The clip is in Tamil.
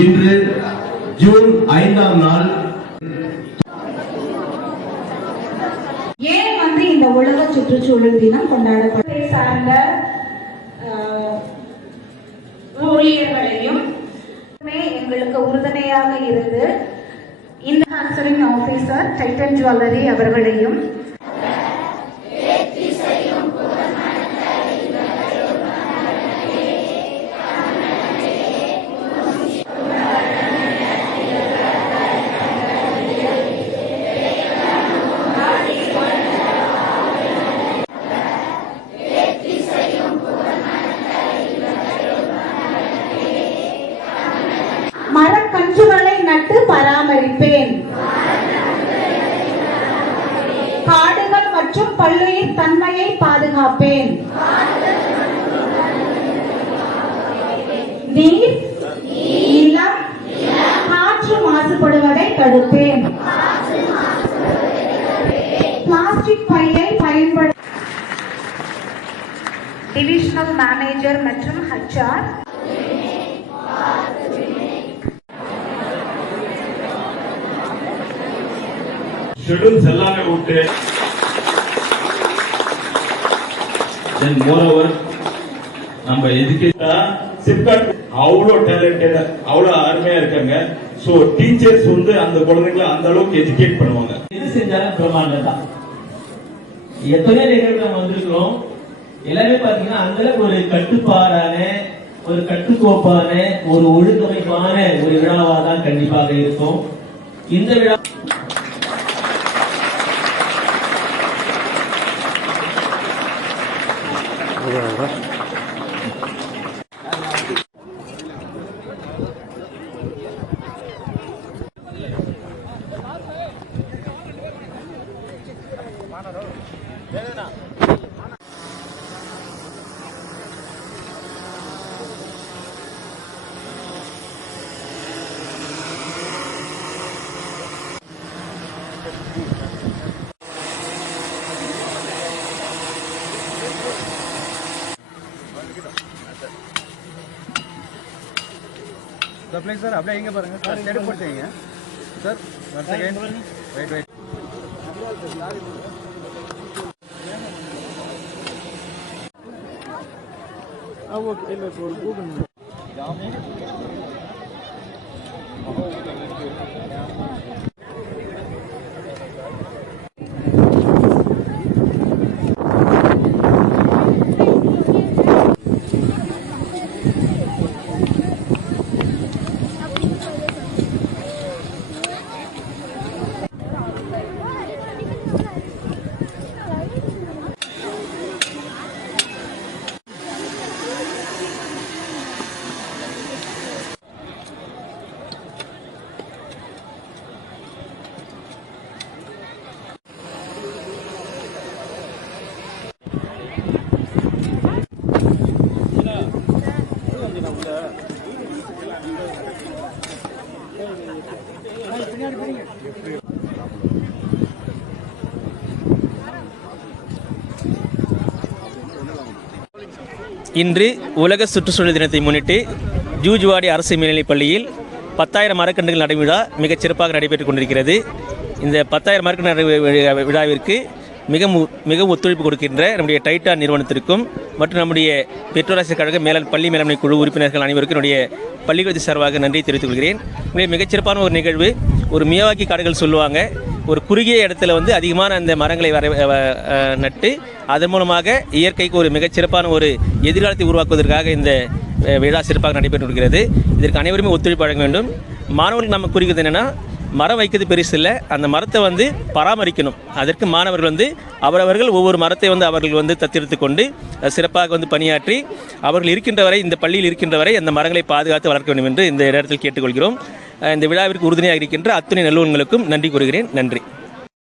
இன்று ஜூன் 5ஆம் நாள் ஏன் இந்த உலக சுற்றுச்சூழல் தினம் கொண்டாடப்பட்டதை சார்ந்த ஊழியர்களையும் எங்களுக்கு உறுதுணையாக இருந்து இந்த ஆன்சரிங் ஆபீசர் டைட்டன் ஜுவல்லரி அவர்களையும் மரக்கன்றுகளை நட்டு பராமரிப்பேன். காடுகள் மற்றும் பல்லுயிர் தன்மையை பாதுகாப்பேன். நீர், நிலம், காற்று மாசுபடுவதை தடுப்பேன். பிளாஸ்டிக் பையை பயன்படுத்த டிவிஷனல் மேனேஜர் மற்றும் HR ஷெட்யூல்ஸ் எல்லாமே விட்டு தென் மோரோவர் நம்ம எஜுகேஷன் சிப்காட் அவ்வளோ டேலண்டட், அவ்வளோ அருமையா இருக்காங்க. ஸோ டீச்சர்ஸ் அந்த குழந்தைங்களை அந்த அளவுக்கு எஜுகேட் பண்ணுவாங்க. எது செஞ்சாலும் பிரமாண்டம் தான். எத்தனை நிகழ்வு நம்ம வந்திருக்கிறோம், எல்லாமே பாத்தீங்கன்னா அந்த ஒரு கட்டுப்பாடான, ஒரு கட்டுக்கோப்பான, ஒரு ஒழுங்கமைப்பான ஒரு விழாவா தான் கண்டிப்பாக இருக்கும் இந்த விழா. சார் அப்படியே எங்க பாருங்க சார், ஸ்டெடி போடுங்க sir. One second, wait. Okay, இல்ல ஒரு கூகுள் இன்று உலக சுற்றுச்சூழல் தினத்தை முன்னிட்டு ஜூஜுவாடி அரசு மேல்நிலைப் பள்ளியில் 10,000 மரக்கன்றுகள் நடும் விழா மிகச் சிறப்பாக நடைபெற்றுக் கொண்டிருக்கிறது. இந்த 10,000 மரக்கன்று விழாவிற்கு மிகவும் ஒத்துழைப்பு கொடுக்கின்ற நம்முடைய டைட்டான் நிறுவனத்திற்கும் மற்றும் நம்முடைய பெற்றோராசிரியர் கழக பள்ளி மேலாண்மை குழு உறுப்பினர்கள் அனைவருக்கும் என்னுடைய பள்ளிக்கூடத்து சார்பாக நன்றி தெரிவித்துக் கொள்கிறேன். மிகச்சிறப்பான ஒரு நிகழ்வு. ஒரு மியாவாக்கி காடுகள் சொல்லுவாங்க, ஒரு குறுகிய இடத்துல அதிகமான அந்த மரங்களை நட்டு அதன் மூலமாக இயற்கைக்கு ஒரு மிகச்சிறப்பான ஒரு எதிர்காலத்தை உருவாக்குவதற்காக இந்த விழா சிறப்பாக நடைபெற்றிருக்கிறது. இதற்கு அனைவருமே ஒத்துழைப்பு வழங்க வேண்டும். மாணவர்களுக்கு நம்ம குறிக்கிறது என்னென்னா, மரம் வைக்கிறது பெருசு இல்லை, அந்த மரத்தை பராமரிக்கணும். அதற்கு மாணவர்கள் அவரவர்கள் ஒவ்வொரு மரத்தை அவர்கள் தத்தெடுத்து கொண்டு சிறப்பாக பணியாற்றி அவர்கள் இருக்கின்ற வரை, இந்த பள்ளியில் இருக்கின்ற வரை அந்த மரங்களை பாதுகாத்து வளர்க்க வேண்டும் என்று இந்த இடத்தில் கேட்டுக்கொள்கிறோம். இந்த விழாவிற்கு உறுதுணையாக இருக்கின்ற அத்துணை நல்லுவங்களுக்கும் நன்றி கூறுகிறேன். நன்றி.